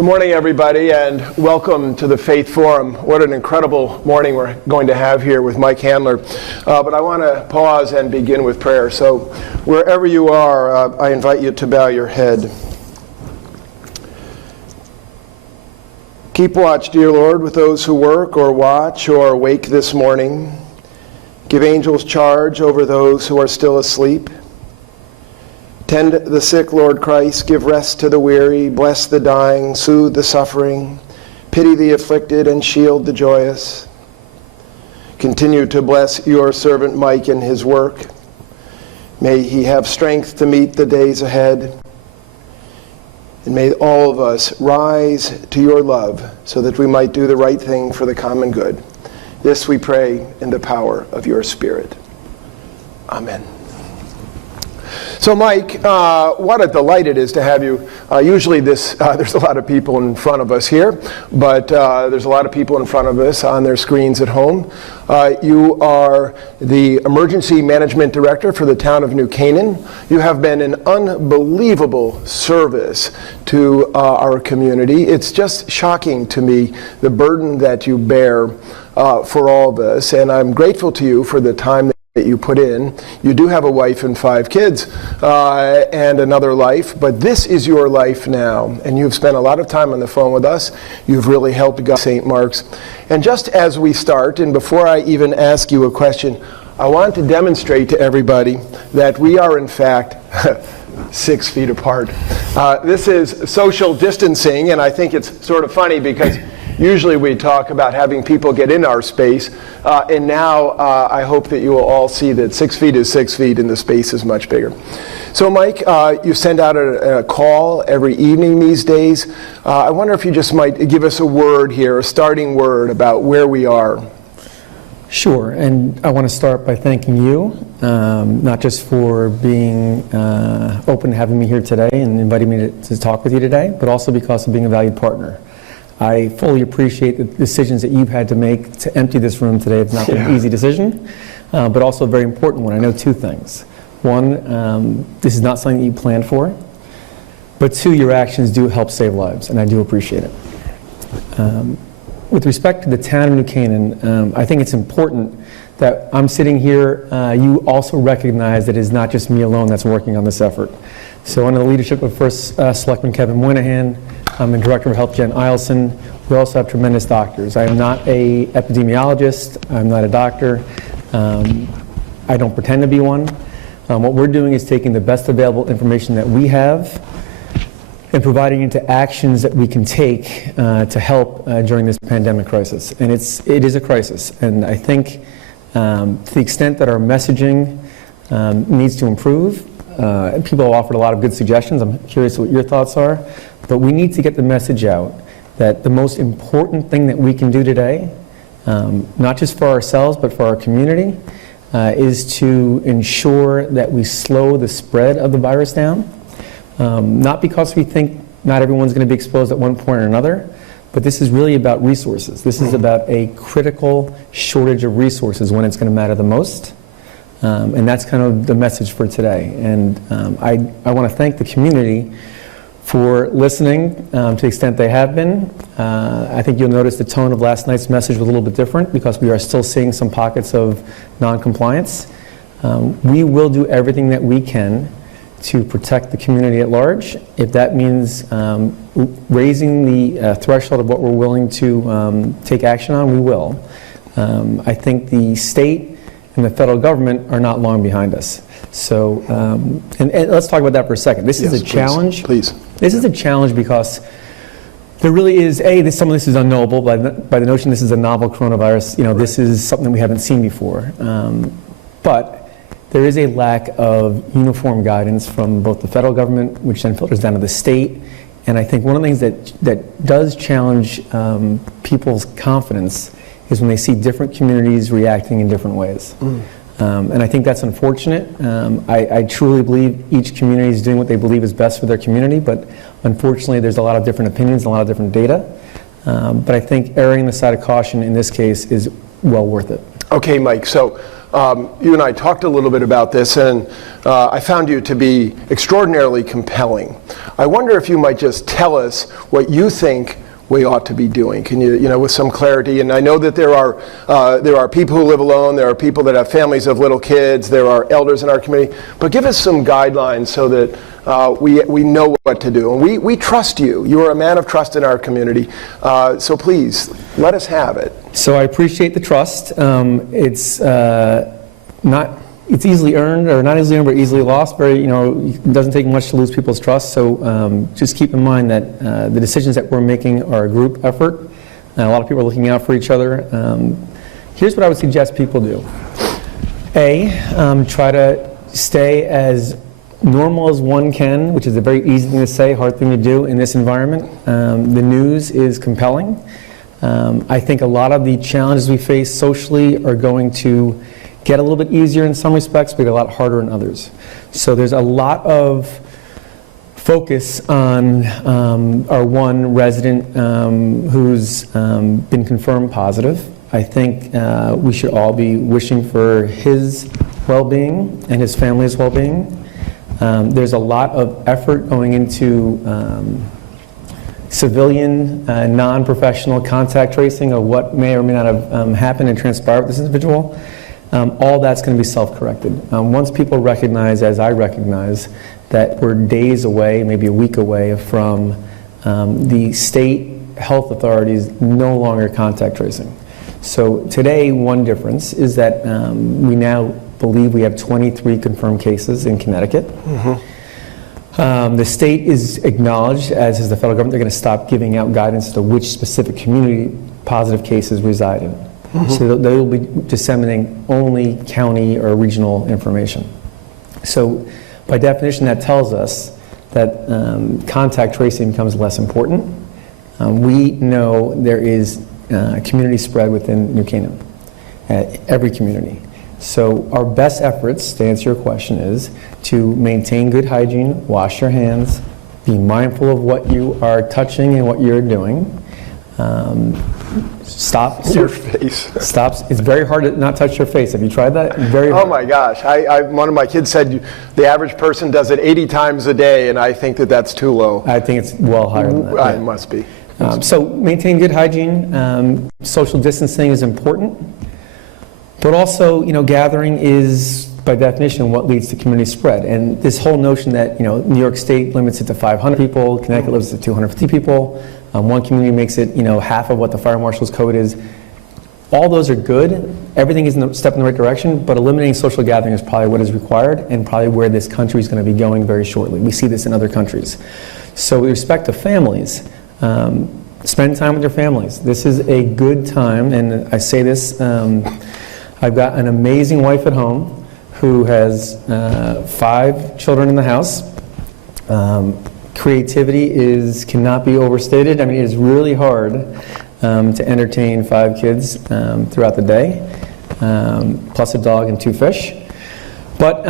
Good morning, everybody, and welcome to the Faith Forum. What an incredible morning we're going to have here with Mike Handler. But I want to pause and begin with prayer. So wherever you are, I invite you to bow your head. Keep watch, dear Lord, with those who work or watch or wake this morning. Give angels charge over those who are still asleep. Tend the sick, Lord Christ. Give rest to the weary. Bless the dying. Soothe the suffering. Pity the afflicted and shield the joyous. Continue to bless your servant Mike in his work. May he have strength to meet the days ahead. And may all of us rise to your love so that we might do the right thing for the common good. This we pray in the power of your Spirit. Amen. So Mike, what a delight it is to have you. Usually there's a lot of people in front of us here, but there's a lot of people in front of us on their screens at home. You are the Emergency Management Director for the town of New Canaan. You have been an unbelievable service to our community. It's just shocking to me the burden that you bear for all this, and I'm grateful to you for the time that you put in. You do have a wife and 5 kids and another life, but this is your life now, and you've spent a lot of time on the phone with us. You've really helped God St. Mark's. And just as we start, and before I even ask you a question, I want to demonstrate to everybody that we are in fact 6 feet apart. This is social distancing, and I think it's sort of funny because usually we talk about having people get in our space, and now I hope that you will all see that 6 feet is 6 feet and the space is much bigger. So Mike, you send out a call every evening these days. I wonder if you just might give us a word here, a starting word about where we are. Sure, and I want to start by thanking you, not just for being open to having me here today and inviting me to talk with you today, but also because of being a valued partner. I fully appreciate the decisions that you've had to make to empty this room today. It's not been an easy decision, but also a very important one. I know 2 things. One, this is not something that you planned for, but 2, your actions do help save lives, and I do appreciate it. With respect to the town of New Canaan, I think it's important that I'm sitting here, you also recognize that it's not just me alone that's working on this effort. So under the leadership of First Selectman Kevin Moynihan, I'm the Director of Health, Jen Eielson. We also have tremendous doctors. I am not an epidemiologist. I'm not a doctor. I don't pretend to be one. What we're doing is taking the best available information that we have and providing it to actions that we can take to help during this pandemic crisis. And it is a crisis. And I think to the extent that our messaging needs to improve, people have offered a lot of good suggestions. I'm curious what your thoughts are. But we need to get the message out that the most important thing that we can do today, not just for ourselves but for our community, is to ensure that we slow the spread of the virus down. Not because we think not everyone's going to be exposed at one point or another, but this is really about resources. This is about a critical shortage of resources when it's going to matter the most. And that's kind of the message for today. And I want to thank the community for listening to the extent they have been. I think you'll notice the tone of last night's message was a little bit different because we are still seeing some pockets of non-compliance. We will do everything that we can to protect the community at large. If that means raising the threshold of what we're willing to take action on, we will. I think the state and the federal government are not long behind us. So, and let's talk about that for a second. This is a challenge. Please. This is a challenge because there really is, some of this is unknowable by the notion this is a novel coronavirus. This is something we haven't seen before. But there is a lack of uniform guidance from both the federal government, which then filters down to the state. And I think one of the things that does challenge people's confidence is when they see different communities reacting in different ways. And I think that's unfortunate. I truly believe each community is doing what they believe is best for their community, but unfortunately there's a lot of different opinions and a lot of different data. But I think erring on the side of caution in this case is well worth it. Okay, Mike, so you and I talked a little bit about this, and I found you to be extraordinarily compelling. I wonder if you might just tell us what you think we ought to be doing. Can you, with some clarity? And I know that there are people who live alone, there are people that have families of little kids, there are elders in our community, but give us some guidelines so that we know what to do. And we trust you. You are a man of trust in our community. So please, let us have it. So I appreciate the trust. It's easily earned, or not easily earned, but easily lost. It doesn't take much to lose people's trust. So just keep in mind that the decisions that we're making are a group effort. A lot of people are looking out for each other. Here's what I would suggest people do. Try to stay as normal as one can, which is a very easy thing to say, hard thing to do in this environment. The news is compelling. I think a lot of the challenges we face socially are going to get a little bit easier in some respects, but get a lot harder in others. So there's a lot of focus on our one resident who's been confirmed positive. I think we should all be wishing for his well-being and his family's well-being. There's a lot of effort going into civilian, non-professional contact tracing of what may or may not have happened and transpired with this individual. All that's going to be self-corrected. Once people recognize, as I recognize, that we're days away, maybe a week away from the state health authorities no longer contact tracing. So today, one difference is that we now believe we have 23 confirmed cases in Connecticut. Mm-hmm. The state is acknowledged, as is the federal government, they're going to stop giving out guidance as to which specific community positive cases reside in. Mm-hmm. So they will be disseminating only county or regional information. So by definition, that tells us that contact tracing becomes less important. We know there is community spread within New Canaan, every community. So our best efforts, to answer your question, is to maintain good hygiene, wash your hands, be mindful of what you are touching and what you're doing. Stop your face. It's very hard to not touch your face. Have you tried that? Very hard. Oh my gosh. One of my kids said the average person does it 80 times a day, and I think that's too low. I think it's well higher than that. It must be. So maintain good hygiene. Social distancing is important. But also, gathering is, by definition, what leads to community spread. And this whole notion that, New York State limits it to 500 people, Connecticut limits it to 250 people, one community makes it, half of what the fire marshal's code is. All those are good. Everything is a step in the right direction, but eliminating social gathering is probably what is required and probably where this country is going to be going very shortly. We see this in other countries. So with respect to families, spend time with your families. This is a good time, and I say this, I've got an amazing wife at home who has 5 children in the house. Creativity cannot be overstated. I mean, it is really hard to entertain 5 kids throughout the day, plus a dog and 2 fish. But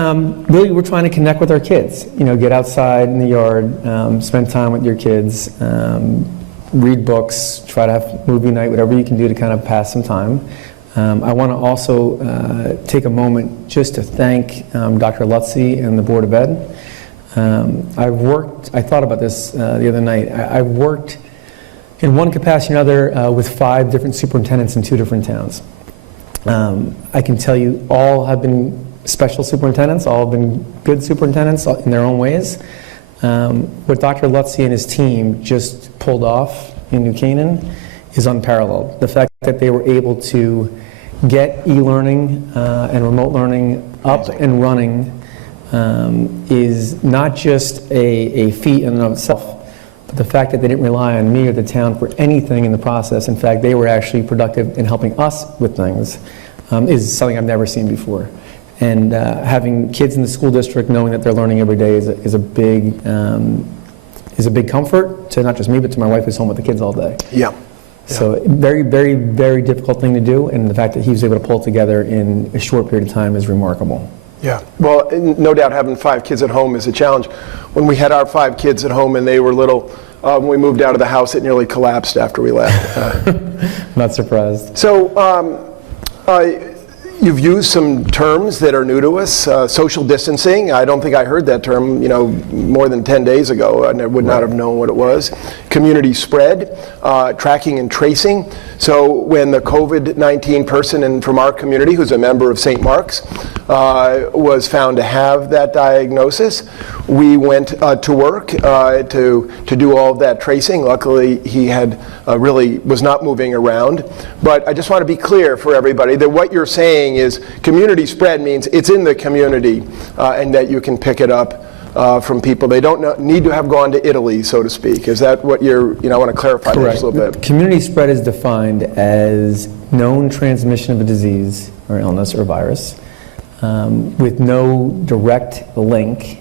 really, we're trying to connect with our kids. Get outside in the yard, spend time with your kids, read books, try to have movie night, whatever you can do to kind of pass some time. I want to also take a moment just to thank Dr. Lutzy and the Board of Ed. I thought about this the other night. I've worked in one capacity or another with 5 different superintendents in 2 different towns. I can tell you all have been special superintendents, all have been good superintendents in their own ways. What Dr. Lutzy and his team just pulled off in New Canaan is unparalleled. The fact that they were able to get e-learning and remote learning up and running is not just a feat in and of itself, but the fact that they didn't rely on me or the town for anything in the process. In fact, they were actually productive in helping us with things is something I've never seen before. And having kids in the school district knowing that they're learning every day is a big comfort to not just me, but to my wife who's home with the kids all day. Yeah. So very, very, very difficult thing to do, and the fact that he was able to pull it together in a short period of time is remarkable. Yeah, well, no doubt having 5 kids at home is a challenge. When we had our 5 kids at home and they were little, when we moved out of the house, it nearly collapsed after we left. Not surprised. So You've used some terms that are new to us. Social distancing, I don't think I heard that term, more than 10 days ago. I would not have known what it was. Community spread, tracking and tracing. So when the COVID-19 person from our community, who's a member of St. Mark's, was found to have that diagnosis, we went to work to do all of that tracing. Luckily, he had really was not moving around. But I just want to be clear for everybody that what you're saying is community spread means it's in the community and that you can pick it up from people. They don't need to have gone to Italy, so to speak. Is that what you're, I want to clarify that just a little bit. Community spread is defined as known transmission of a disease or illness or virus with no direct link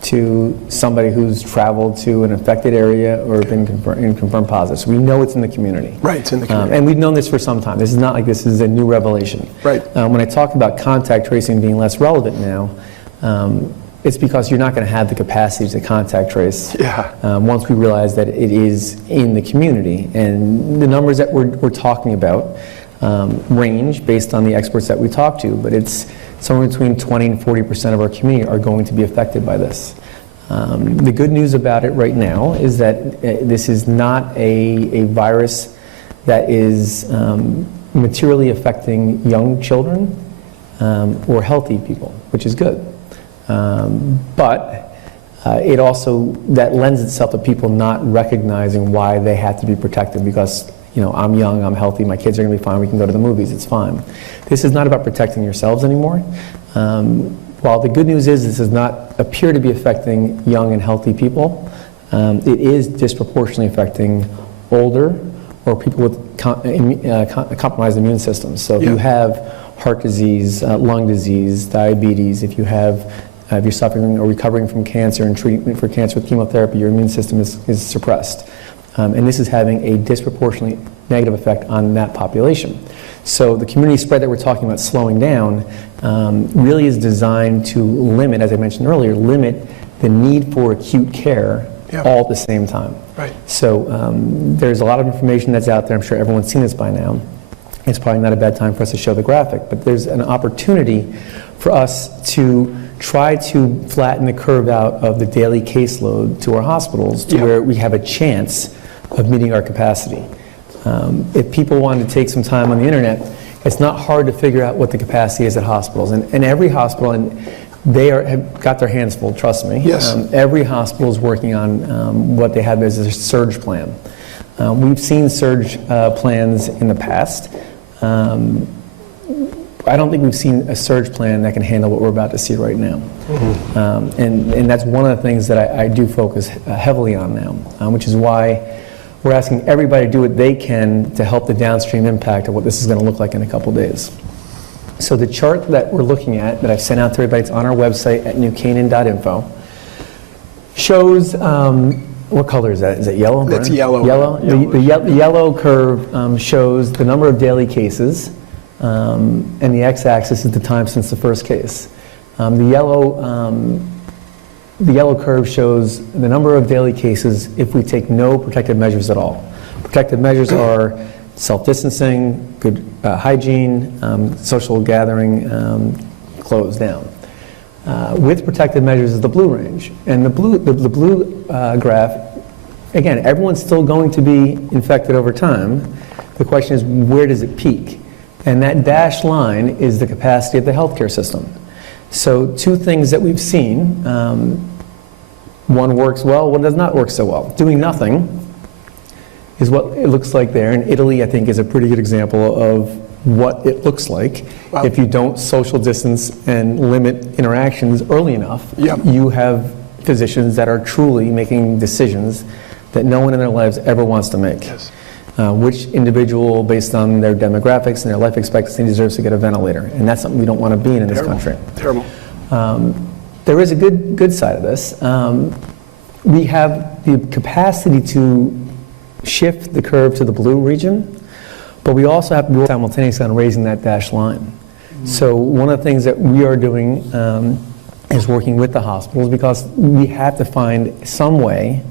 to somebody who's traveled to an affected area or been confirmed positive. So we know it's in the community. Right, it's in the community. And we've known this for some time. This is not like this is a new revelation. Right. When I talk about contact tracing being less relevant now, it's because you're not going to have the capacity to contact trace once we realize that it is in the community. And the numbers that we're talking about range based on the experts that we talk to, but it's somewhere between 20 and 40% of our community are going to be affected by this. The good news about it right now is that this is not a virus that is materially affecting young children or healthy people, which is good. But it also, that lends itself to people not recognizing why they have to be protected because, I'm young, I'm healthy, my kids are going to be fine, we can go to the movies, it's fine. This is not about protecting yourselves anymore. While the good news is this does not appear to be affecting young and healthy people, it is disproportionately affecting older or people with compromised immune systems. So if you have heart disease, lung disease, diabetes, if you're suffering or recovering from cancer and treatment for cancer with chemotherapy, your immune system is suppressed. And this is having a disproportionately negative effect on that population. So the community spread that we're talking about slowing down really is designed to limit, as I mentioned earlier, limit the need for acute care all at the same time. Right. So there's a lot of information that's out there. I'm sure everyone's seen this by now. It's probably not a bad time for us to show the graphic, but there's an opportunity for us to try to flatten the curve out of the daily caseload to our hospitals to where we have a chance of meeting our capacity. If people want to take some time on the internet, it's not hard to figure out what the capacity is at hospitals. And every hospital, and they have got their hands full, trust me. Yes. Every hospital is working on what they have as a surge plan. We've seen surge plans in the past. I don't think we've seen a surge plan that can handle what we're about to see right now. Mm-hmm. And that's one of the things that I do focus heavily on now, which is why we're asking everybody to do what they can to help the downstream impact of what this is going to look like in a couple days. So the chart that we're looking at, that I've sent out to everybody, it's on our website at newcanaan.info, shows, what color is that? Is it yellow? It's yellow. Yellow? The yellow curve shows the number of daily cases, and the x-axis is the time since the first case. The yellow curve shows the number of daily cases if we take no protective measures at all. Protective measures are self-distancing, good hygiene, social gathering, closed down. With protective measures is the blue range. And the blue graph, again, everyone's still going to be infected over time. The question is, where does it peak? And that dashed line is the capacity of the healthcare system. So two things that we've seen, one works well, one does not work so well. Doing nothing is what it looks like there. And Italy, I think, is a pretty good example of what it looks like. Wow. If you don't social distance and limit interactions early enough, you have physicians that are truly making decisions that no one in their lives ever wants to make. Yes. Which individual, based on their demographics and their life expectancy, deserves to get a ventilator. And that's something we don't want to be in this country. Terrible. There is a good side of this. We have the capacity to shift the curve to the blue region, but we also have to be simultaneously on raising that dashed line. Mm-hmm. So one of the things that we are doing is working with the hospitals, because we have to find some way,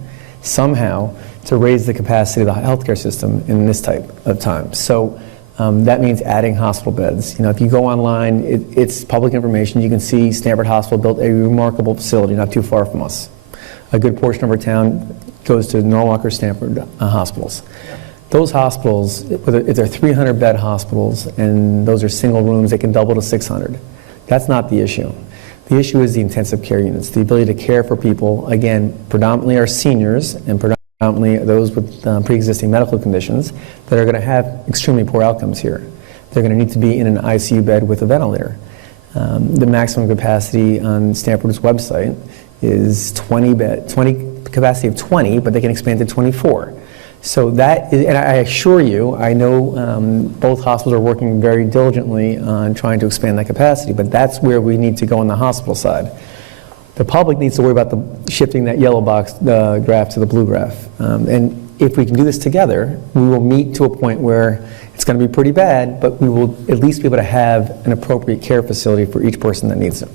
somehow, to raise the capacity of the healthcare system in this type of time. So That means adding hospital beds. If you go online, it's public information. You can see Stanford Hospital built a remarkable facility not too far from us. A good portion of our town goes to Norwalk or Stanford hospitals. Those hospitals, if they're 300-bed hospitals and those are single rooms, they can double to 600. That's not the issue. The issue is the intensive care units, the ability to care for people, again, predominantly our seniors and predominantly those with pre-existing medical conditions that are going to have extremely poor outcomes here. They're going to need to be in an ICU bed with a ventilator. The maximum capacity on Stanford's website is 20 capacity of 20, but they can expand to 24. So that is, and I assure you, I know both hospitals are working very diligently on trying to expand that capacity, but that's where we need to go on the hospital side. The public needs to worry about shifting that yellow box graph to the blue graph. And if we can do this together, we will meet to a point where it's going to be pretty bad, but we will at least be able to have an appropriate care facility for each person that needs it.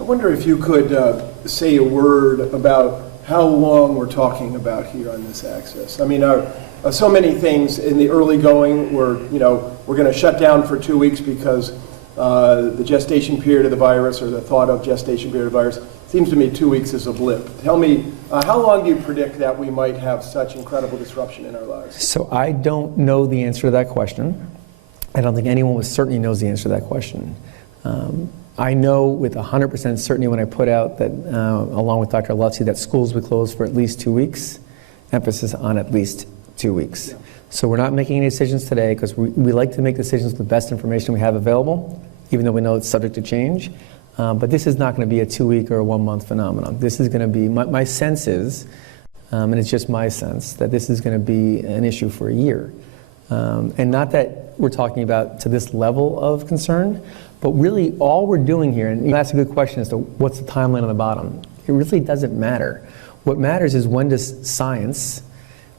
I wonder if you could say a word about how long we're talking about here on this axis. I mean, so many things in the early going we're going to shut down for 2 weeks because the gestation period of the virus, or the thought of gestation period of the virus, seems to me 2 weeks is a blip. Tell me, how long do you predict that we might have such incredible disruption in our lives? So I don't know the answer to that question. I don't think anyone with certainty knows the answer to that question. I know with 100% certainty when I put out that, along with Dr. Lutzy, that schools would close for at least 2 weeks, emphasis on at least 2 weeks. Yeah. So we're not making any decisions today because we like to make decisions with the best information we have available, even though we know it's subject to change. But this is not going to be a 2-week or a 1-month phenomenon. This is going to be, my sense is, and it's just my sense, that this is going to be an issue for a year. And not that we're talking about to this level of concern, but really all we're doing here, and that's a good question as to what's the timeline on the bottom. It really doesn't matter. What matters is when does science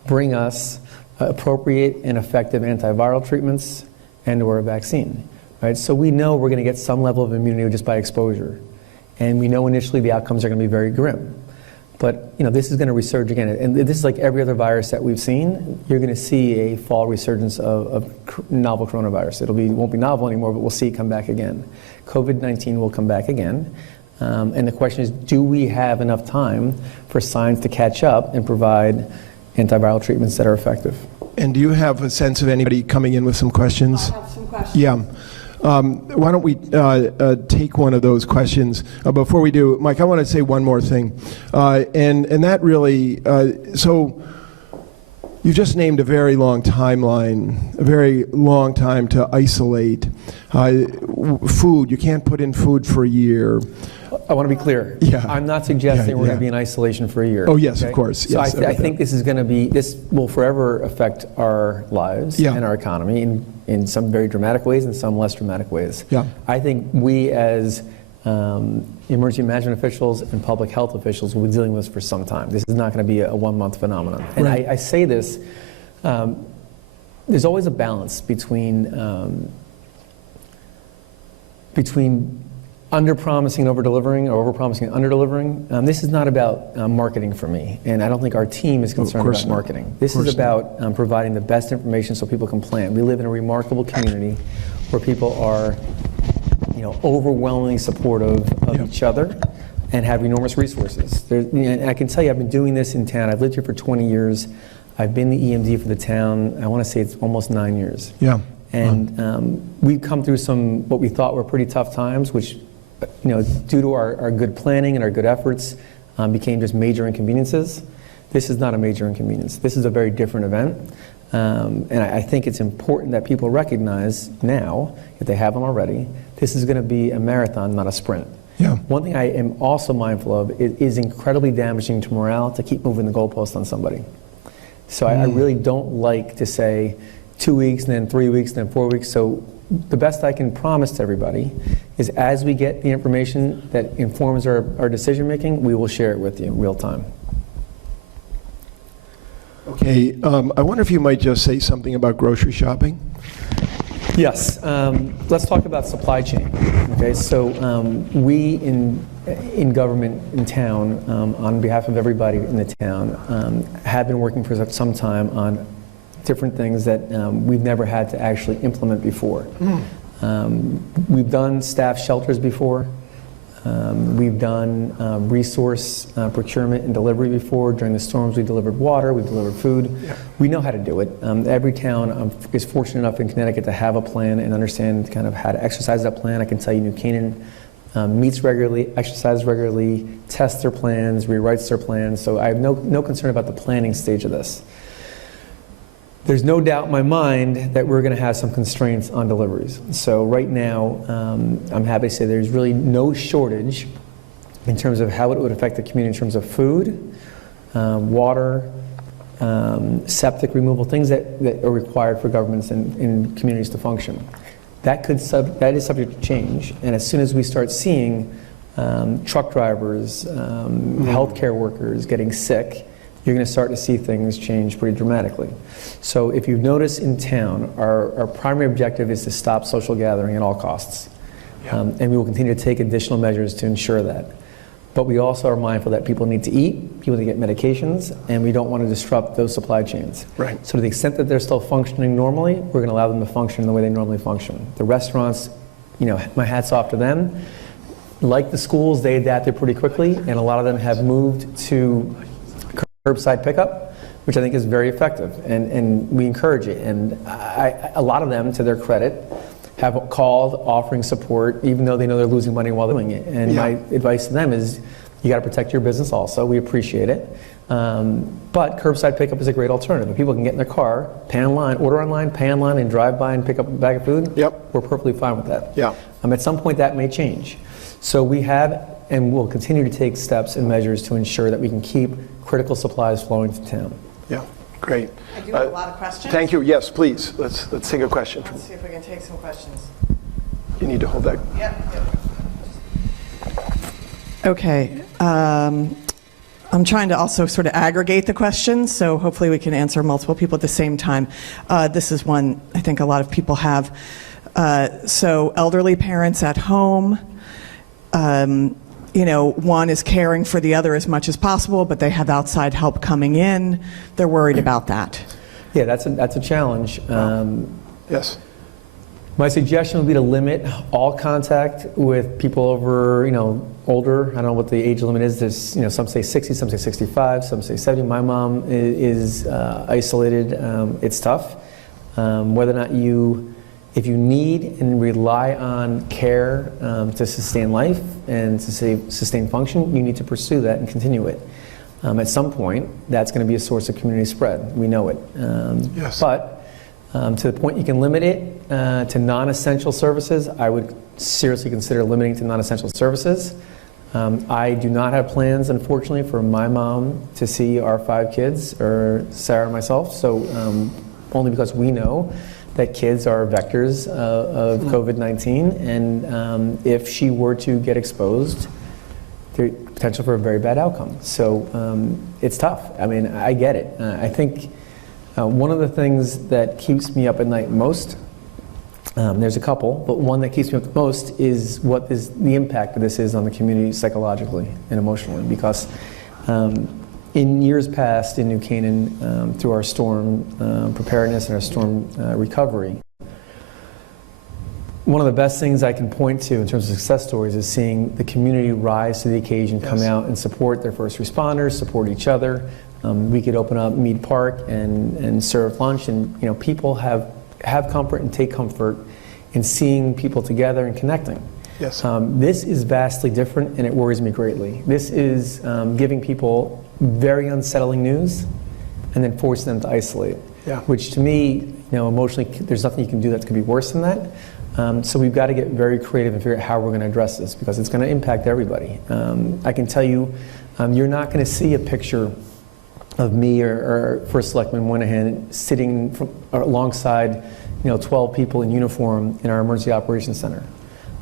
bring us appropriate and effective antiviral treatments and or a vaccine, right? So we know we're going to get some level of immunity just by exposure. And we know initially the outcomes are going to be very grim. But this is going to resurge again. And this is like every other virus that we've seen. You're going to see a fall resurgence of novel coronavirus. It won't be novel anymore, but we'll see it come back again. COVID-19 will come back again. And the question is, do we have enough time for science to catch up and provide antiviral treatments that are effective? And do you have a sense of anybody coming in with some questions? I have some questions. Yeah. Why don't we take one of those questions? Before we do, Mike, I want to say one more thing. And that really, so you just named a very long timeline, a very long time to isolate. Food, you can't put in food for a year. I want to be clear. Yeah. I'm not suggesting we're going to be in isolation for a year. Oh, yes, okay? of course. So Yes, I think this will forever affect our lives and our economy in some very dramatic ways and some less dramatic ways. Yeah. I think we as emergency management officials and public health officials will be dealing with this for some time. This is not going to be a 1-month phenomenon. And right. I say this, there's always a balance between under-promising and over-delivering, or over-promising and under-delivering. This is not about marketing for me, and I don't think our team is concerned about marketing. This is about providing the best information so people can plan. We live in a remarkable community where people are, overwhelmingly supportive of each other and have enormous resources. And I can tell you, I've been doing this in town. I've lived here for 20 years. I've been the EMD for the town. I want to say it's almost 9 years. Yeah. And we've come through some what we thought were pretty tough times, which, due to our good planning and our good efforts, became just major inconveniences. This is not a major inconvenience. This is a very different event. And I think it's important that people recognize now, if they haven't already, this is going to be a marathon, not a sprint. Yeah. One thing I am also mindful of, it is incredibly damaging to morale to keep moving the goalpost on somebody. So I really don't like to say 2 weeks, and then 3 weeks, and then 4 weeks. So the best I can promise to everybody is as we get the information that informs our decision making, we will share it with you in real time. Okay, I wonder if you might just say something about grocery shopping. Yes, let's talk about supply chain. Okay, so we in government in town, on behalf of everybody in the town, have been working for some time on different things that we've never had to actually implement before. We've done staff shelters before. We've done resource procurement and delivery before. During the storms, we delivered water, we delivered food. Yeah. We know how to do it. Every town is fortunate enough in Connecticut to have a plan and understand kind of how to exercise that plan. I can tell you New Canaan meets regularly, exercises regularly, tests their plans, rewrites their plans. So I have no concern about the planning stage of this. There's no doubt in my mind that we're going to have some constraints on deliveries. So right now, I'm happy to say there's really no shortage in terms of how it would affect the community in terms of food, water, septic removal, things that are required for governments and communities to function. That is subject to change, and as soon as we start seeing truck drivers, healthcare workers getting sick, you're going to start to see things change pretty dramatically. So if you notice in town, our primary objective is to stop social gathering at all costs. Yeah. And we will continue to take additional measures to ensure that. But we also are mindful that people need to eat, people need to get medications, and we don't want to disrupt those supply chains. Right. So to the extent that they're still functioning normally, we're going to allow them to function the way they normally function. The restaurants, my hat's off to them. Like the schools, they adapted pretty quickly, and a lot of them have moved to curbside pickup, which I think is very effective, and we encourage it. And a lot of them, to their credit, have called offering support, even though they know they're losing money while doing it. And my advice to them is, you got to protect your business also. We appreciate it. But curbside pickup is a great alternative. If people can get in their car, pay online, order online, pay online, and drive by and pick up a bag of food, we're perfectly fine with that. At some point, that may change. So we have and will continue to take steps and measures to ensure that we can keep critical supplies flowing to town. Yeah, great. I do have a lot of questions. Thank you. Yes, please. Let's take a question. Let's see if we can take some questions. You need to hold that. Yep. Okay. I'm trying to also sort of aggregate the questions, so hopefully we can answer multiple people at the same time. This is one I think a lot of people have. So elderly parents at home, one is caring for the other as much as possible, but they have outside help coming in. They're worried about that. Yeah, that's a challenge. Yes. My suggestion would be to limit all contact with people over, older. I don't know what the age limit is. There's, some say 60, some say 65, some say 70. My mom is isolated. It's tough. Whether or not if you need and rely on care to sustain life and to sustain function, you need to pursue that and continue it. At some point, that's going to be a source of community spread. We know it. Yes. But to the point you can limit it to non-essential services, I would seriously consider limiting to non-essential services. I do not have plans, unfortunately, for my mom to see our 5 kids, or Sarah and myself, so only because we know that kids are vectors of COVID-19, and if she were to get exposed, there's potential for a very bad outcome. So it's tough. I mean, I get it. I think one of the things that keeps me up at night most, there's a couple, but one that keeps me up the most is what is the impact of this is on the community psychologically and emotionally, because in years past in New Canaan, through our storm preparedness and our storm recovery, one of the best things I can point to in terms of success stories is seeing the community rise to the occasion, come out and support their first responders, support each other. We could open up Mead Park and serve lunch, and people have comfort and take comfort in seeing people together and connecting. Yes. This is vastly different, and it worries me greatly. This is giving people very unsettling news and then forcing them to isolate, which to me, emotionally, there's nothing you can do that's going to be worse than that. So we've got to get very creative and figure out how we're going to address this, because it's going to impact everybody. I can tell you, you're not going to see a picture of me or First Selectman Moynihan sitting alongside 12 people in uniform in our emergency operations center.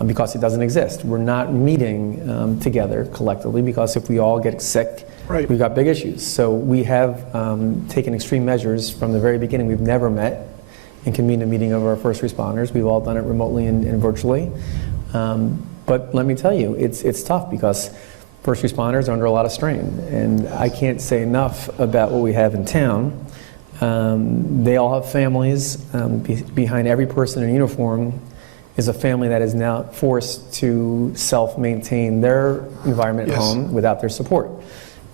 Because it doesn't exist. We're not meeting together collectively, because if we all get sick, we've got big issues. So we have taken extreme measures from the very beginning. We've never met and convened a meeting of our first responders. We've all done it remotely and virtually. But let me tell you, it's tough, because first responders are under a lot of strain. And I can't say enough about what we have in town. They all have families. Behind every person in uniform is a family that is now forced to self-maintain their environment at home without their support.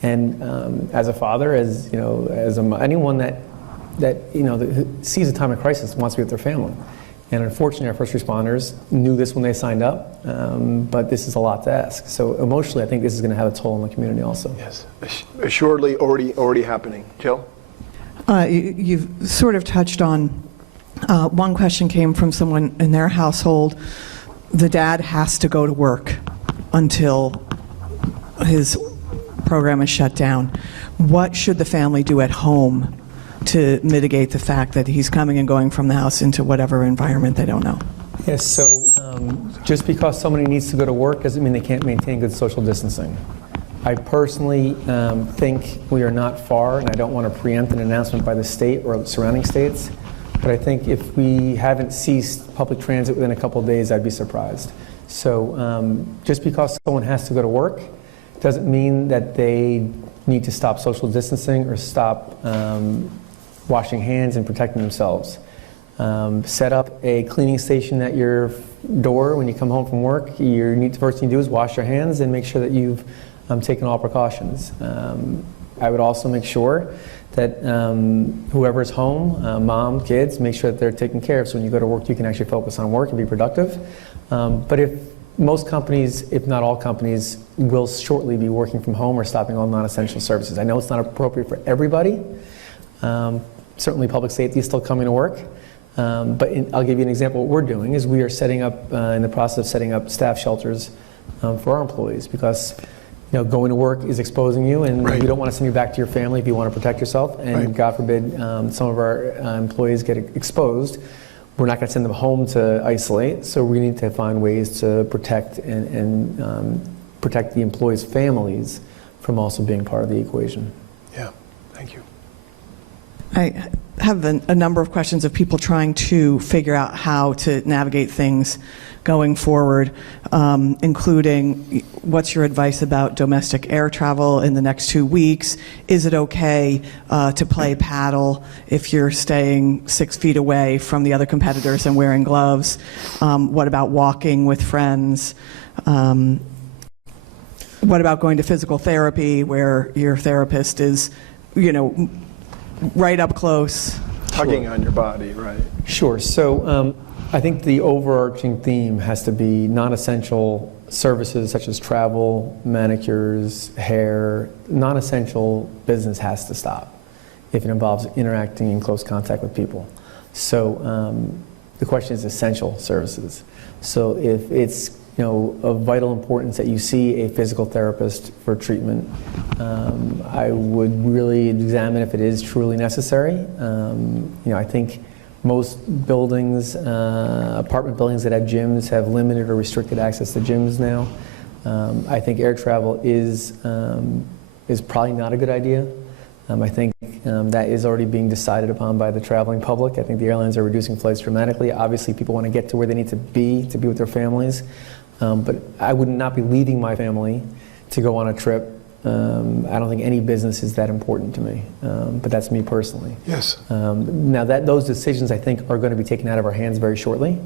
And as a father, as you know, anyone that sees a time of crisis wants to be with their family. And unfortunately, our first responders knew this when they signed up, but this is a lot to ask. So emotionally, I think this is going to have a toll on the community also. Yes, assuredly already happening. Jill? You've sort of touched on, one question came from someone in their household. The dad has to go to work until his program is shut down. What should the family do at home to mitigate the fact that he's coming and going from the house into whatever environment they don't know? Yes, so just because somebody needs to go to work doesn't mean they can't maintain good social distancing. I personally think we are not far, and I don't want to preempt an announcement by the state or surrounding states, but I think if we haven't ceased public transit within a couple of days, I'd be surprised. So just because someone has to go to work doesn't mean that they need to stop social distancing or stop washing hands and protecting themselves. Set up a cleaning station at your door when you come home from work. The first thing you do is wash your hands and make sure that you've taken all precautions. I would also make sure that whoever's home, mom, kids, make sure that they're taken care of so when you go to work you can actually focus on work and be productive. But if most companies, if not all companies, will shortly be working from home or stopping all non-essential services. I know it's not appropriate for everybody. Certainly public safety is still coming to work. But I'll give you an example. What we're doing is we are setting up, in the process of setting up staff shelters for our employees because going to work is exposing you, and you don't want to send you back to your family if you want to protect yourself. And God forbid some of our employees get exposed. We're not going to send them home to isolate, so we need to find ways to protect and protect the employees' families from also being part of the equation. Yeah, thank you. I have a number of questions of people trying to figure out how to navigate things going forward, including what's your advice about domestic air travel in the next 2 weeks? Is it okay to play paddle if you're staying 6 feet away from the other competitors and wearing gloves? What about walking with friends? What about going to physical therapy where your therapist is, right up close? Tugging on your body, right? Sure. So I think the overarching theme has to be non-essential services such as travel, manicures, hair. Non-essential business has to stop if it involves interacting in close contact with people. So the question is essential services. So if it's of vital importance that you see a physical therapist for treatment, I would really examine if it is truly necessary. I think most buildings, apartment buildings that have gyms have limited or restricted access to gyms now. I think air travel is probably not a good idea. I think that is already being decided upon by the traveling public. I think the airlines are reducing flights dramatically. Obviously, people want to get to where they need to be with their families. But I would not be leaving my family to go on a trip. I don't think any business is that important to me, but that's me personally. Yes. Now those decisions I think are going to be taken out of our hands very shortly.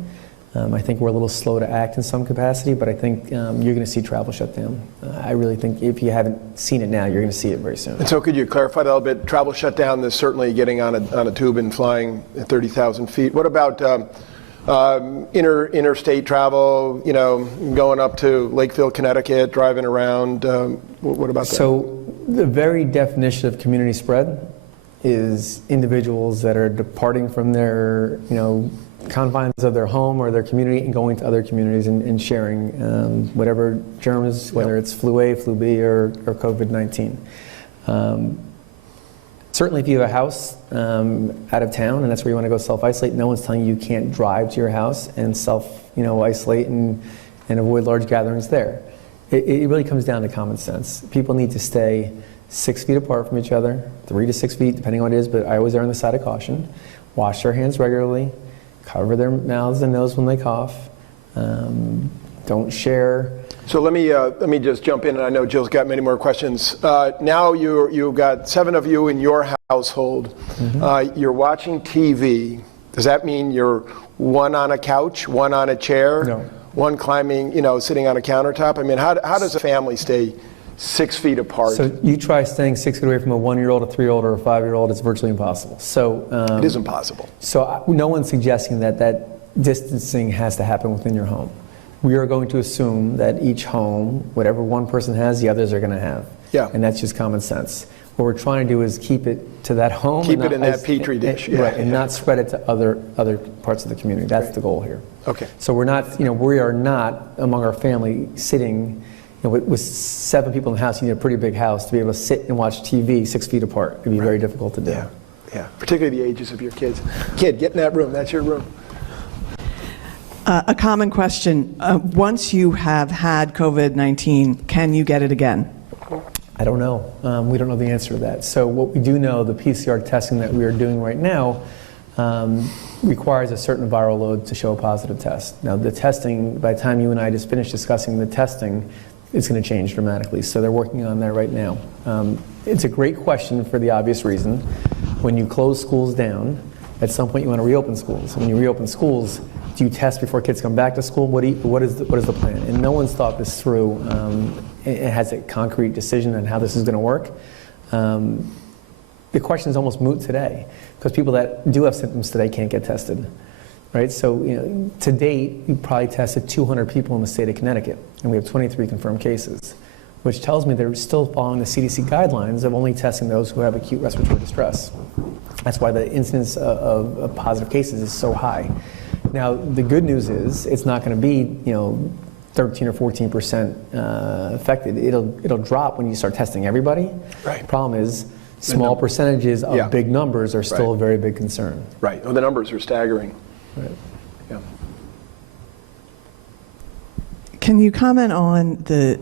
I think we're a little slow to act in some capacity, but I think you're going to see travel shut down. I really think if you haven't seen it now, you're going to see it very soon. And so could you clarify that a little bit? Travel shut down is certainly getting on a tube and flying at 30,000 feet. What about interstate travel, going up to Lakeville, Connecticut, driving around? What about that? So the very definition of community spread is individuals that are departing from their, confines of their home or their community and going to other communities and sharing whatever germs, whether it's flu A, flu B, or COVID-19. Certainly if you have a house out of town and that's where you want to go self-isolate, no one's telling you can't drive to your house and self-isolate and avoid large gatherings there. It really comes down to common sense. People need to stay 6 feet apart from each other, 3 to 6 feet, depending on what it is, but I always err on the side of caution. Wash their hands regularly, cover their mouths and nose when they cough, Don't share. So let me just jump in, and I know Jill's got many more questions. Now you've got 7 of you in your household. You're watching TV. Does that mean you're one on a couch, one on a chair, No. one climbing, sitting on a countertop? I mean, how does a family stay 6 feet apart? So you try staying 6 feet away from a 1-year-old, a 3-year-old, or a 5-year-old, it's virtually impossible. So It is impossible. So no one's suggesting that distancing has to happen within your home. We are going to assume that each home, whatever one person has, the others are going to have. Yeah. And that's just common sense. What we're trying to do is keep it to that home. Keep and it in that petri dish. Right, and not spread it to other parts of the community. That's the goal here. Okay. So we are not among our family sitting, with 7 people in the house. You need a pretty big house to be able to sit and watch TV 6 feet apart. It'd be very difficult to do. Yeah. Particularly the ages of your kids. Kid, get in that room. That's your room. A common question, once you have had COVID-19, can you get it again? I don't know. We don't know the answer to that. So what we do know, the PCR testing that we are doing right now requires a certain viral load to show a positive test. Now the testing, by the time you and I just finished discussing the testing, it's going to change dramatically. So they're working on that right now. It's a great question for the obvious reason. When you close schools down, at some point you want to reopen schools. When you reopen schools, do you test before kids come back to school? What is the plan? And no one's thought this through. It has a concrete decision on how this is going to work. The question is almost moot today because people that do have symptoms today can't get tested, right? So to date, we probably tested 200 people in the state of Connecticut, and we have 23 confirmed cases, which tells me they're still following the CDC guidelines of only testing those who have acute respiratory distress. That's why the incidence of positive cases is so high. Now, the good news is it's not going to be, 13 or 14% affected. It'll drop when you start testing everybody. Right. The problem is small percentages of big numbers are still a very big concern. Right. Oh, the numbers are staggering. Right. Yeah. Can you comment on the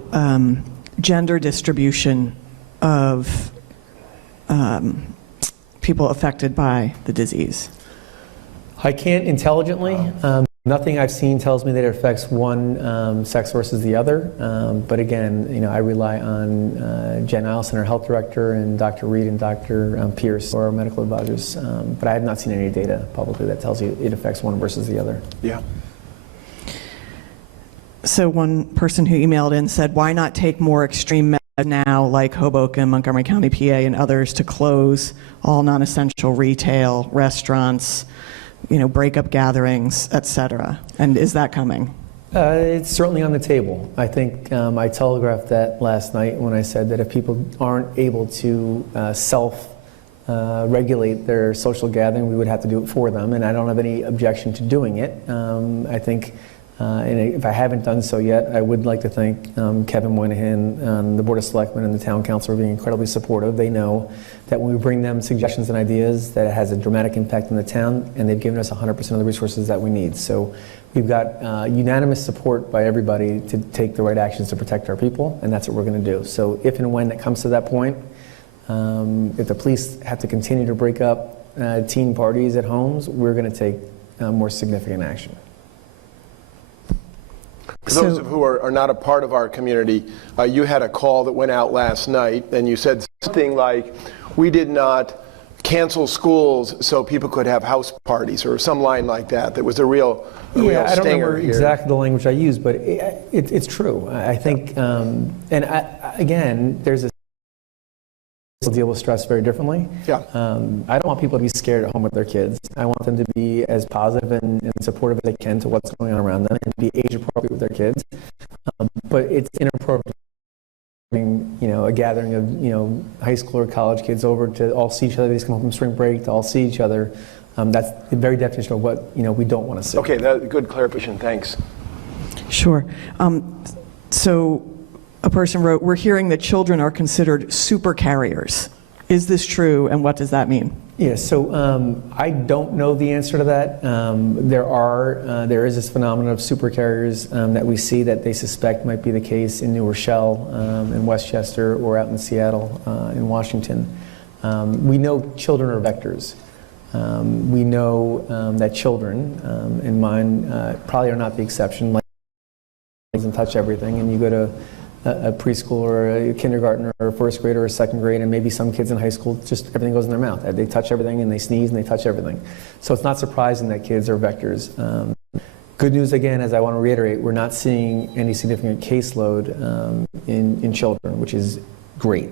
gender distribution of people affected by the disease? I can't intelligently. Nothing I've seen tells me that it affects one sex versus the other. But again, I rely on Jen Eielson, our health director, and Dr. Reed and Dr. Pierce, our medical advisors. But I have not seen any data publicly that tells you it affects one versus the other. Yeah. So one person who emailed in said, why not take more extreme measures now, like Hoboken, Montgomery County, PA, and others, to close all non-essential retail, restaurants, break up gatherings, et cetera? And is that coming? It's certainly on the table. I think I telegraphed that last night when I said that if people aren't able to self-regulate their social gathering, we would have to do it for them, and I don't have any objection to doing it. I think, and if I haven't done so yet, I would like to thank Kevin Moynihan, the Board of Selectmen, and the Town Council for being incredibly supportive. They know that when we bring them suggestions and ideas, that it has a dramatic impact on the town, and they've given us 100% of the resources that we need. So we've got unanimous support by everybody to take the right actions to protect our people, and that's what we're going to do. So if and when it comes to that point, if the police have to continue to break up teen parties at homes, we're going to take more significant action. For those who are not a part of our community, you had a call that went out last night, and you said something like, we did not cancel schools so people could have house parties, or some line like that. That was a real I don't stinger remember here. exactly the language I used, but it's true. I think, again, there's a deal with stress very differently. Yeah. I don't want people to be scared at home with their kids. I want them to be as positive and supportive as they can to what's going on around them and to be age appropriate with their kids. But it's inappropriate having, a gathering of, high school or college kids over to all see each other. They just come home from spring break to all see each other. That's the very definition of what, we don't want to see. Okay, good clarification. Thanks. Sure. So a person wrote, we're hearing that children are considered super carriers. Is this true, and what does that mean? Yeah, so I don't know the answer to that. There is this phenomenon of supercarriers that we see that they suspect might be the case in New Rochelle, in Westchester, or out in Seattle, in Washington. We know children are vectors. We know that children, and mine probably are not the exception, like hands and touch everything, and you go to a preschool or a kindergarten or a first grade or a second grade, and maybe some kids in high school, just everything goes in their mouth. They touch everything and they sneeze and they touch everything. So it's not surprising that kids are vectors. Good news again, as I want to reiterate, we're not seeing any significant caseload in children, which is great.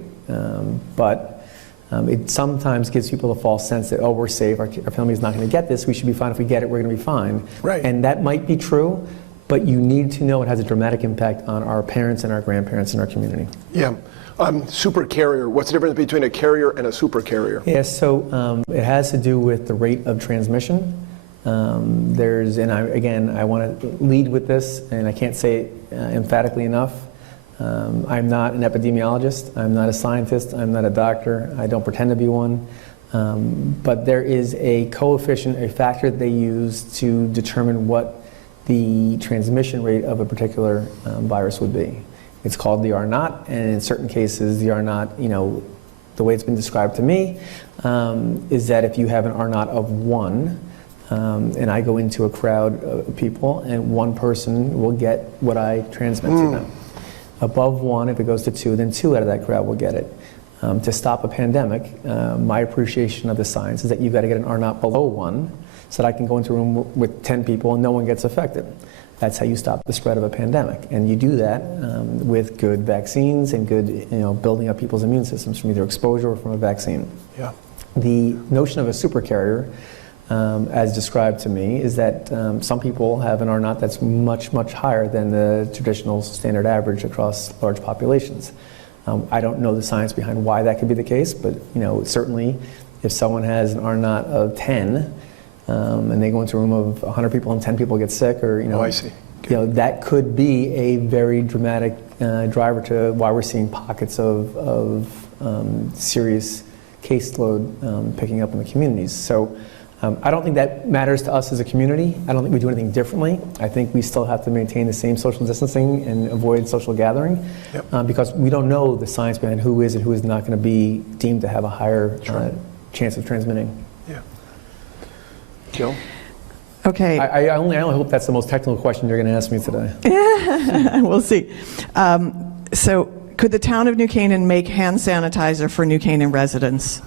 But it sometimes gives people a false sense that, oh, we're safe, our family's not going to get this, we should be fine. If we get it, we're going to be fine. Right. And that might be true, but you need to know it has a dramatic impact on our parents and our grandparents in our community. Yeah. Super carrier, what's the difference between a carrier and a super carrier? Yeah, so it has to do with the rate of transmission. I want to lead with this, and I can't say it emphatically enough. I'm not an epidemiologist, I'm not a scientist, I'm not a doctor, I don't pretend to be one. But there is a coefficient, a factor that they use to determine what the transmission rate of a particular virus would be. It's called the R0, and in certain cases, the R0, the way it's been described to me, is that if you have an R0 of 1, and I go into a crowd of people, and one person will get what I transmit to them. Above 1, if it goes to 2, then 2 out of that crowd will get it. To stop a pandemic, my appreciation of the science is that you've got to get an R0 below 1, so that I can go into a room with 10 people and no one gets affected. That's how you stop the spread of a pandemic. And you do that with good vaccines and good, building up people's immune systems from either exposure or from a vaccine. Yeah. The notion of a supercarrier, as described to me, is that some people have an R0 that's much, much higher than the traditional standard average across large populations. I don't know the science behind why that could be the case, but certainly if someone has an R0 of 10, and they go into a room of 100 people and 10 people get sick, or I see. that could be a very dramatic driver to why we're seeing pockets of serious caseload picking up in the communities. So I don't think that matters to us as a community. I don't think we do anything differently. I think we still have to maintain the same social distancing and avoid social gathering. Yep. Because we don't know the science behind who is and who is not going to be deemed to have a higher chance of transmitting. Yeah. Jill? Okay. I only hope that's the most technical question you're going to ask me today. We'll see. So could the town of New Canaan make hand sanitizer for New Canaan residents?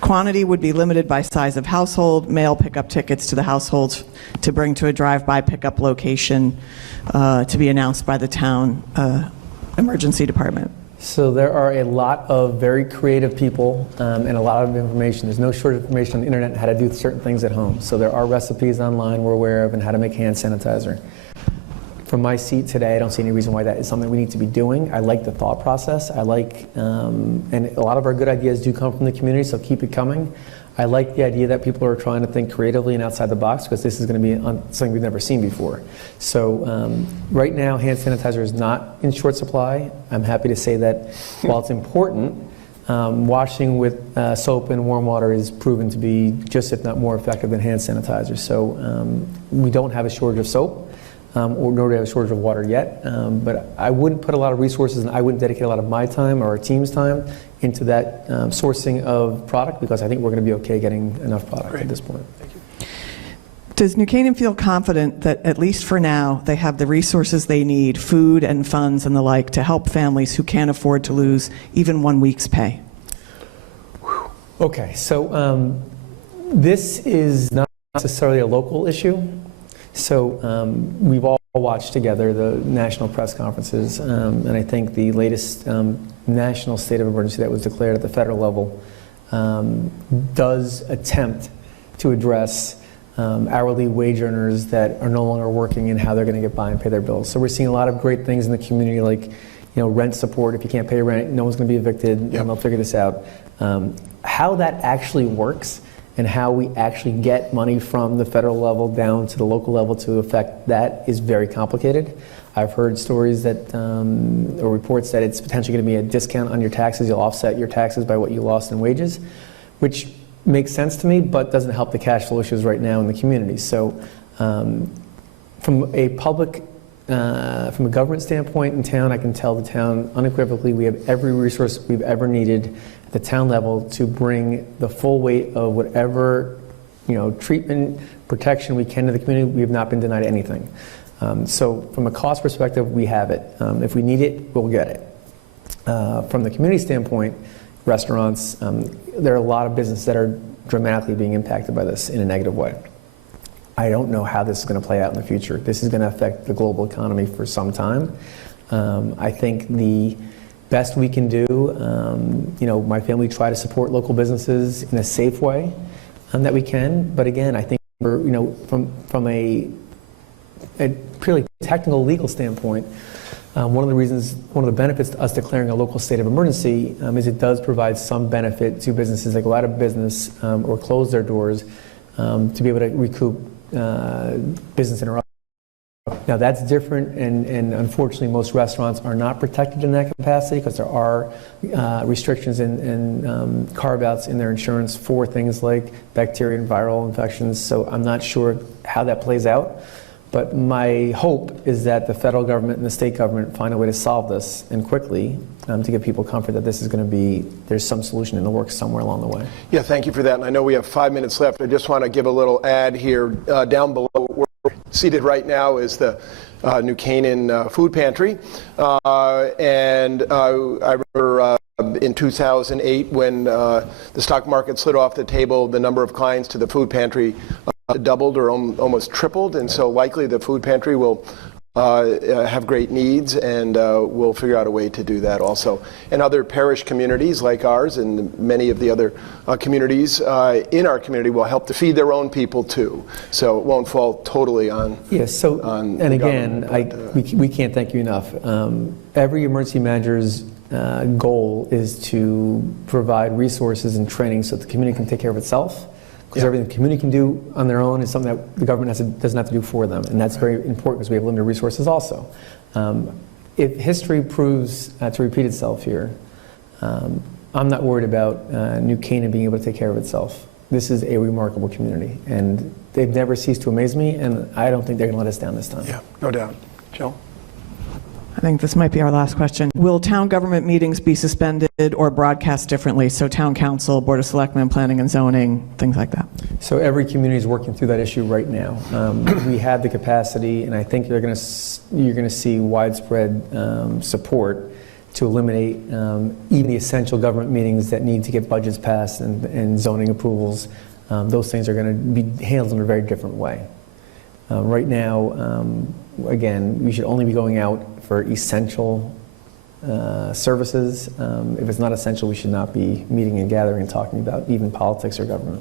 Quantity would be limited by size of household, mail pickup tickets to the households to bring to a drive-by pickup location to be announced by the town emergency department. So there are a lot of very creative people and a lot of information. There's no shortage of information on the internet on how to do certain things at home. So there are recipes online we're aware of and how to make hand sanitizer. From my seat today, I don't see any reason why that is something we need to be doing. I like the thought process. I like, and a lot of our good ideas do come from the community, so keep it coming. I like the idea that people are trying to think creatively and outside the box, because this is going to be something we've never seen before. So right now, hand sanitizer is not in short supply. I'm happy to say that while it's important, washing with soap and warm water is proven to be just, if not more effective than hand sanitizer. So we don't have a shortage of soap. Or nor do we have a shortage of water yet, but I wouldn't put a lot of resources and I wouldn't dedicate a lot of my time or our team's time into that sourcing of product, because I think we're going to be okay getting enough product at this point. Thank you. Does New Canaan feel confident that, at least for now, they have the resources they need, food and funds and the like, to help families who can't afford to lose even 1 week's pay? Okay, so this is not necessarily a local issue. So we've all watched together the national press conferences, and I think the latest national state of emergency that was declared at the federal level does attempt to address hourly wage earners that are no longer working and how they're going to get by and pay their bills. So we're seeing a lot of great things in the community, like rent support. If you can't pay rent, no one's going to be evicted, and they'll figure this out. How that actually works and how we actually get money from the federal level down to the local level to affect that is very complicated. I've heard stories that, or reports that it's potentially going to be a discount on your taxes. You'll offset your taxes by what you lost in wages, which makes sense to me, but doesn't help the cash flow issues right now in the community. So from a government standpoint in town, I can tell the town unequivocally we have every resource we've ever needed at the town level to bring the full weight of whatever treatment, protection we can to the community. We have not been denied anything. So from a cost perspective, we have it. If we need it, we'll get it. From the community standpoint, restaurants, there are a lot of businesses that are dramatically being impacted by this in a negative way. I don't know how this is going to play out in the future. This is going to affect the global economy for some time. I think the best we can do, my family try to support local businesses in a safe way that we can. But again, I think from a purely technical legal standpoint, one of the benefits to us declaring a local state of emergency is it does provide some benefit to businesses that go out of business or close their doors to be able to recoup business interruption. Now that's different, and unfortunately most restaurants are not protected in that capacity because there are restrictions and carve-outs in their insurance for things like bacteria and viral infections, so I'm not sure how that plays out. But my hope is that the federal government and the state government find a way to solve this, and quickly, to give people comfort that this is going to be, there's some solution in the works somewhere along the way. Yeah, thank you for that. And I know we have 5 minutes left. I just want to give a litlittle ad here. Down below, we're seated right now is the New Canaan Food Pantry. And I remember in 2008 when the stock market slid off the table, the number of clients to the food pantry doubled or almost tripled, and so likely the food pantry will have great needs, and we'll figure out a way to do that also. And other parish communities like ours and many of the other communities in our community will help to feed their own people too. So it won't fall totally on. Yes. So and again, we can't thank you enough. Every emergency manager's goal is to provide resources and training so that the community can take care of itself. Because everything the community can do on their own is something that the government doesn't have to do for them. And that's very important because we have limited resources also. If history proves to repeat itself here, I'm not worried about New Canaan being able to take care of itself. This is a remarkable community, and they've never ceased to amaze me, and I don't think they're going to let us down this time. Yeah, no doubt. Jill? I think this might be our last question. Will town government meetings be suspended or broadcast differently? So town council, board of selectmen, planning and zoning, things like that. So every community is working through that issue right now. We have the capacity, and I think you're going to see widespread support to eliminate even the essential government meetings that need to get budgets passed and zoning approvals. Those things are going to be handled in a very different way. Right now, again, we should only be going out for essential services. If it's not essential, we should not be meeting and gathering and talking about even politics or government.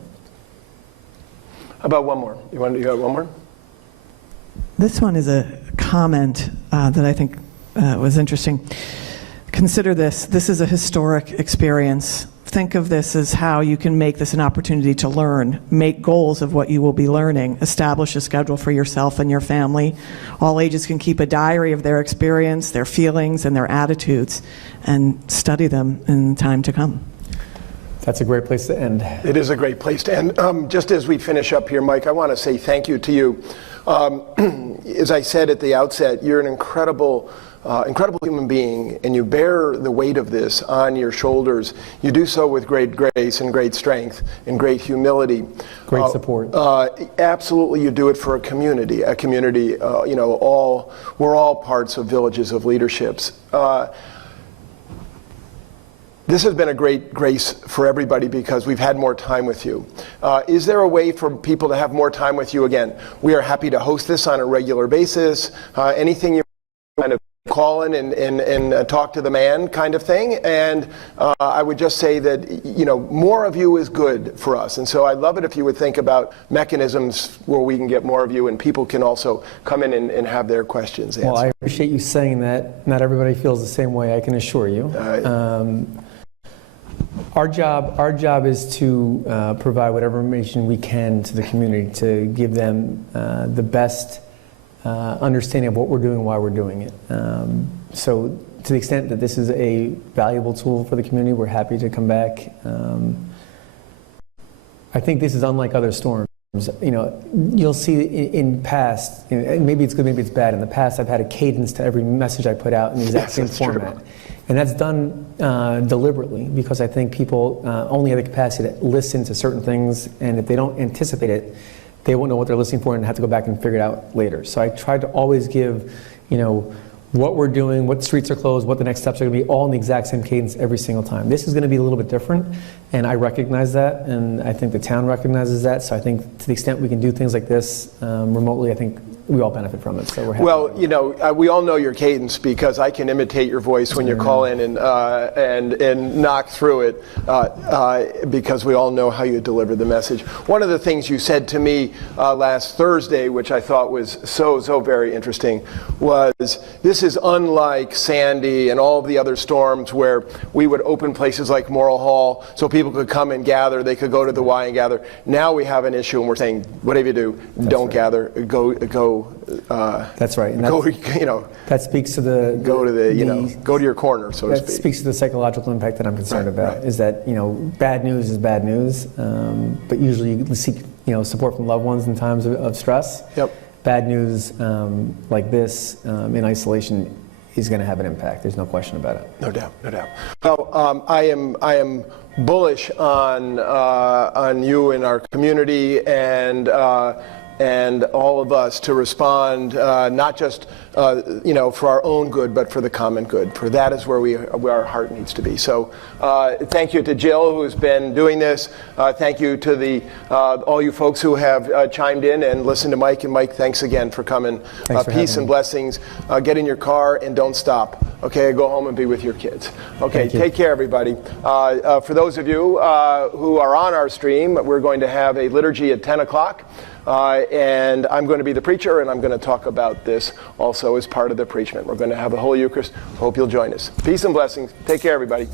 How about one more? You got one more? This one is a comment that I think was interesting. Consider this. This is a historic experience. Think of this as how you can make this an opportunity to learn, make goals of what you will be learning, establish a schedule for yourself and your family. All ages can keep a diary of their experience, their feelings, and their attitudes, and study them in time to come. That's a great place to end. It is a great place to end. Just as we finish up here, Mike, I want to say thank you to you. As I said at the outset, you're an incredible human being, and you bear the weight of this on your shoulders. You do so with great grace and great strength and great humility. Great support. Absolutely, you do it for a community. We're all parts of villages of leaderships. This has been a great grace for everybody because we've had more time with you. Is there a way for people to have more time with you again? We are happy to host this on a regular basis. Anything you kind of call in and talk to the man kind of thing. And I would just say that, more of you is good for us. And so I'd love it if you would think about mechanisms where we can get more of you and people can also come in and have their questions answered. Well, I appreciate you saying that. Not everybody feels the same way, I can assure you. Our job is to provide whatever information we can to the community to give them the best understanding of what we're doing, why we're doing it. So to the extent that this is a valuable tool for the community, we're happy to come back. I think this is unlike other storms. You'll see in past, maybe it's good, maybe it's bad. In the past, I've had a cadence to every message I put out in the exact same format. True. And that's done deliberately because I think people only have the capacity to listen to certain things, and if they don't anticipate it, they won't know what they're listening for and have to go back and figure it out later. So I tried to always give, what we're doing, what streets are closed, what the next steps are going to be, all in the exact same cadence every single time. This is going to be a little bit different, and I recognize that, and I think the town recognizes that. So I think to the extent we can do things like this remotely, I think we all benefit from it. So we're happy. Well, we all know your cadence because I can imitate your voice when you call in and knock through it because we all know how you deliver the message. One of the things you said to me last Thursday, which I thought was so very interesting, was this is unlike Sandy and all of the other storms where we would open places like Morrill Hall so people could come and gather. They could go to the Y and gather. Now we have an issue, and we're saying, whatever you do, don't gather. Go. That's right. And that speaks to the go to your corner, so to speak. That speaks to the psychological impact that I'm concerned about. Is that bad news is bad news, but usually you seek support from loved ones in times of stress. Yep. Bad news like this in isolation is going to have an impact. There's no question about it. No doubt. Well, I am bullish on you and our community and all of us to respond, not just for our own good, but for the common good. For that is where our heart needs to be. So, thank you to Jill, who's been doing this. Thank you to all you folks who have chimed in and listened to Mike. And Mike, thanks again for coming. Thanks for peace and me. Blessings. Get in your car and don't stop. Okay, go home and be with your kids. Okay, take care, everybody. For those of you who are on our stream, we're going to have a liturgy at 10 o'clock. And I'm going to be the preacher, and I'm going to talk about this also as part of the preachment. We're going to have the Holy Eucharist. Hope you'll join us. Peace and blessings. Take care, everybody.